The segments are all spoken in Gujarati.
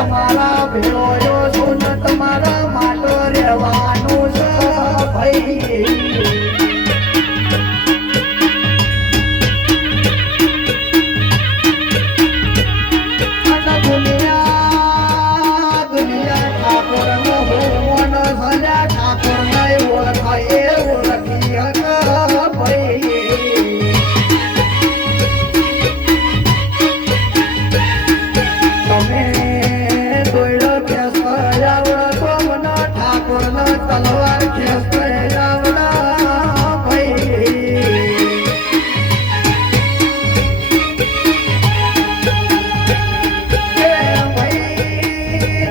તમારા ભેળો છું તમારા માટે રહેવાનું છે ભાઈ.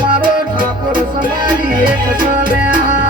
મારો ઠાકોર સમારી એક સલ્યા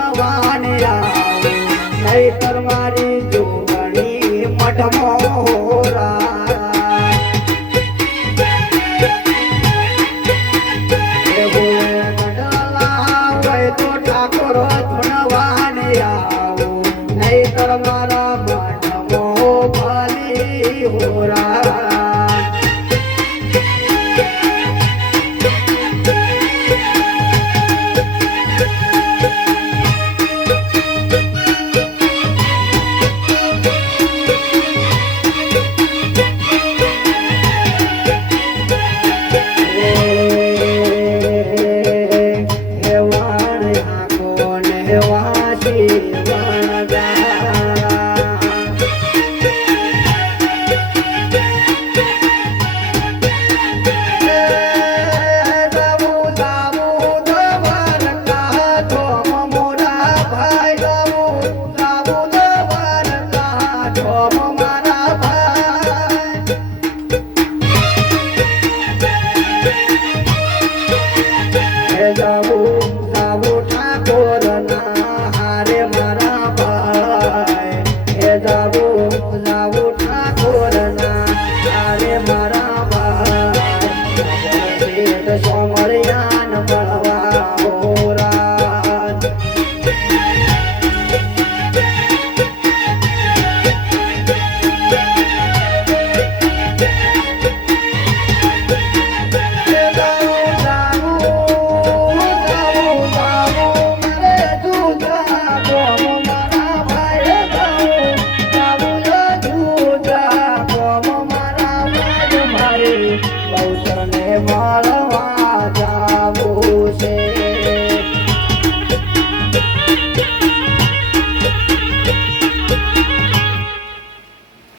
આવો નહીં તો મારા